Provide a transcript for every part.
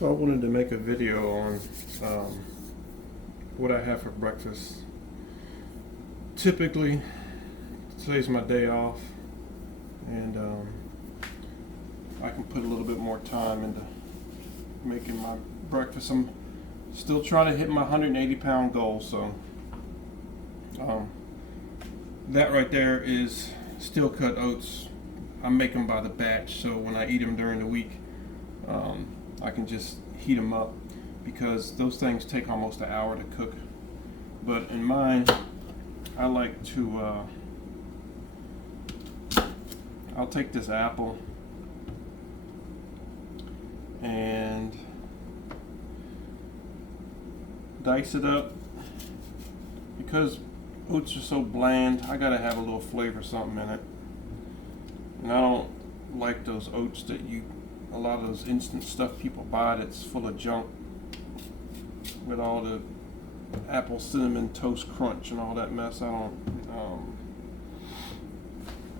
So I wanted to make a video on what I have for breakfast. Typically, today's my day off, and I can put a little bit more time into making my breakfast. I'm still trying to hit my 180-pound goal, so that right there is steel cut oats. I make them by the batch, so when I eat them during the week, I can just heat them up because those things take almost an hour to cook. But in mine, I like to, I'll take this apple and dice it up. Because oats are so bland, I gotta have a little flavor, something in it. And I don't like those oats that a lot of those instant stuff people buy that's full of junk with all the apple cinnamon toast crunch and all that mess. I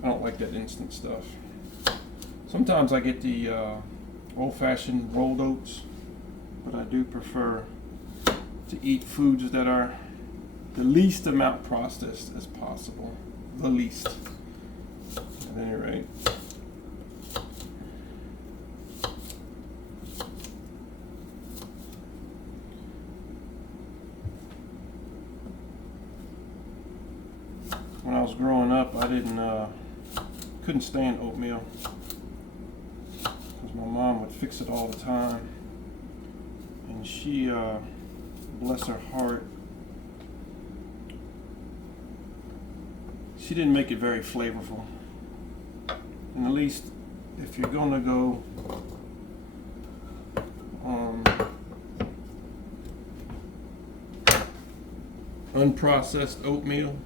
don't like that instant stuff. Sometimes I get the old-fashioned rolled oats, but I do prefer to eat foods that are the least amount processed as possible. The least. At any rate. When I was growing up, I couldn't stand oatmeal because my mom would fix it all the time, and she, bless her heart, she didn't make it very flavorful. And at least if you're gonna go unprocessed oatmeal,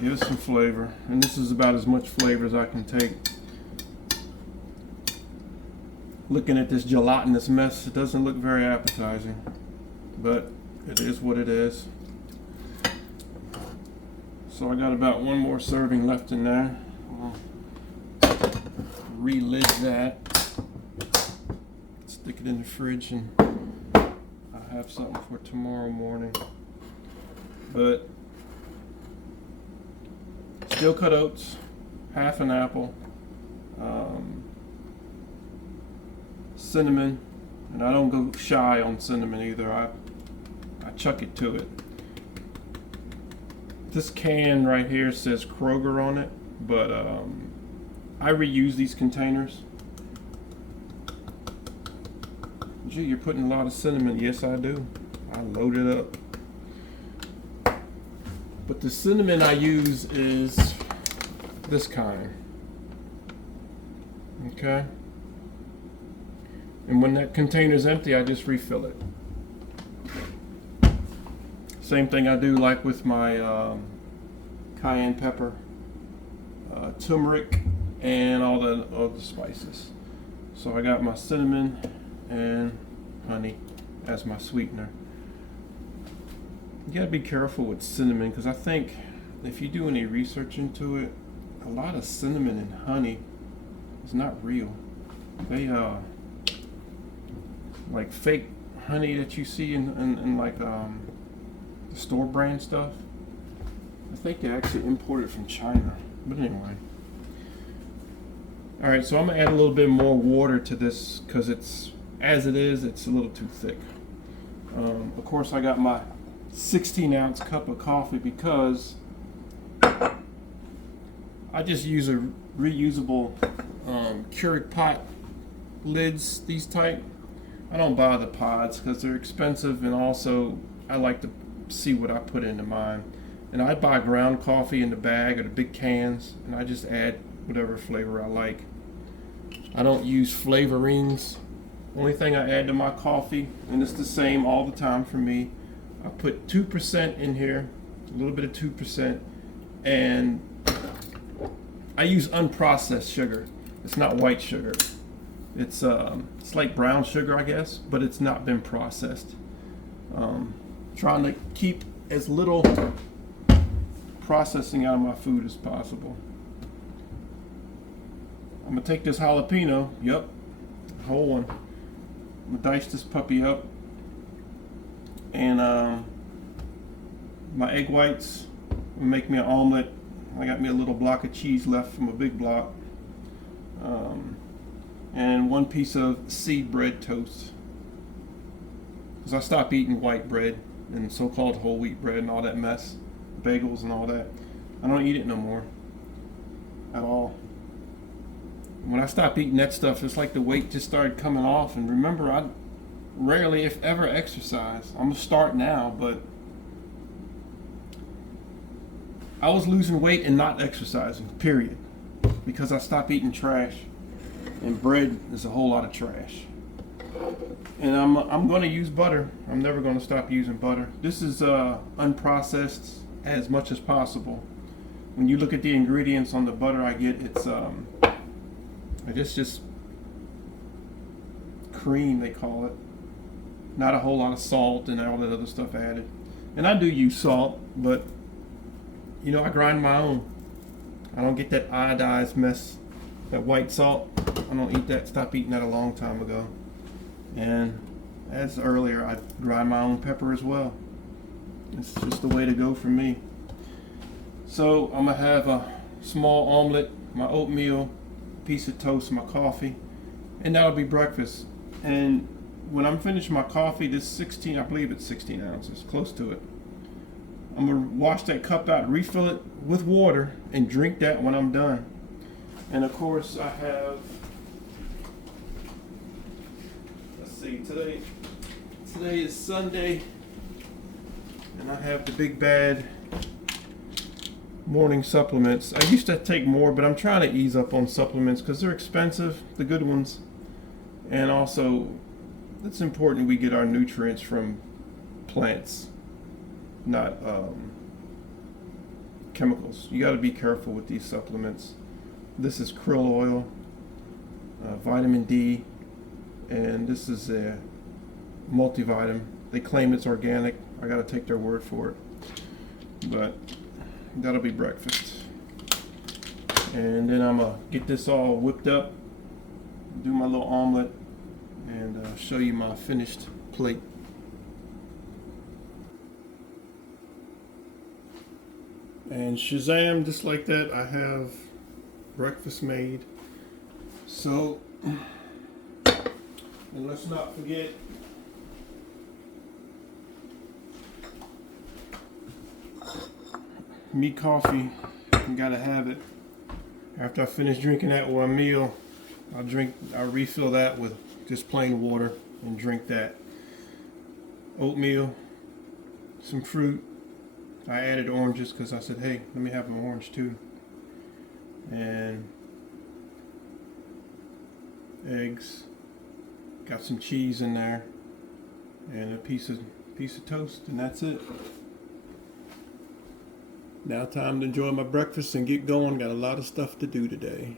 give it some flavor. And this is about as much flavor as I can take. Looking at this gelatinous mess, it doesn't look very appetizing, but it is what it is. So I got about one more serving left in there. I'll re-lid that, stick it in the fridge, and I'll have something for tomorrow morning. But steel cut oats, half an apple, cinnamon, and I don't go shy on cinnamon either. I chuck it to it. This can right here says Kroger on it, but I reuse these containers. Gee, you're putting a lot of cinnamon. Yes, I do. I load it up. But the cinnamon I use is this kind. Okay? And when that container's empty, I just refill it. Same thing I do like with my cayenne pepper, turmeric, and all the spices. So I got my cinnamon and honey as my sweetener. You gotta be careful with cinnamon because I think if you do any research into it, a lot of cinnamon and honey is not real. They like fake honey that you see in like store brand stuff. I think they actually import it from China. But anyway. Alright, so I'm going to add a little bit more water to this because it's a little too thick. Of course, I got my 16-ounce cup of coffee because I just use a reusable Keurig pot lids, these type. I don't buy the pods because they're expensive, and also I like to see what I put into mine. And I buy ground coffee in the bag or the big cans, and I just add whatever flavor I like. I don't use flavorings. Only thing I add to my coffee, and it's the same all the time for me, I put 2% in here, a little bit of 2%, and I use unprocessed sugar. It's not white sugar. It's like brown sugar, I guess, but it's not been processed. Trying to keep as little processing out of my food as possible. I'm gonna take this jalapeno. Yep, whole one. I'm gonna dice this puppy up, and my egg whites will make me an omelet. I got me a little block of cheese left from a big block, and one piece of seed bread toast. Because I stopped eating white bread and so-called whole wheat bread and all that mess, bagels and all that. I don't eat it no more at all. When I stopped eating that stuff, it's like the weight just started coming off. And remember, I rarely, if ever, exercise. I'm gonna start now, but I was losing weight and not exercising, period, because I stopped eating trash. And bread is a whole lot of trash. And I'm going to use butter. I'm never going to stop using butter. This is unprocessed as much as possible. When you look at the ingredients on the butter I get, it's I guess just cream, they call it. Not a whole lot of salt and all that other stuff added. And I do use salt, but you know, I grind my own. I don't get that iodized mess, that white salt. I don't eat that. Stopped eating that a long time ago. And as earlier, I grind my own pepper as well. It's just the way to go for me. So I'm gonna have a small omelet, my oatmeal, piece of toast, my coffee, and that'll be breakfast. And when I'm finished my coffee, this 16, I believe it's 16 ounces, close to it. I'm gonna wash that cup out, refill it with water, and drink that when I'm done. And of course, I have, let's see, today is Sunday, and I have the big bad morning supplements. I used to take more, but I'm trying to ease up on supplements because they're expensive, the good ones. And also, it's important we get our nutrients from plants, not chemicals. You got to be careful with these supplements. This is krill oil, vitamin D, and this is a multivitamin. They claim it's organic. I got to take their word for it. But that'll be breakfast. And then I'm gonna get this all whipped up, do my little omelet, and show you my finished plate. And Shazam, just like that, I have breakfast made. So, and let's not forget, me coffee. You gotta have it. After I finish drinking that with a meal, I'll refill that with just plain water and drink that. Oatmeal, some fruit. I added oranges because I said, hey, let me have an orange too. And eggs. Got some cheese in there. And a piece of toast, and that's it. Now time to enjoy my breakfast and get going. Got a lot of stuff to do today.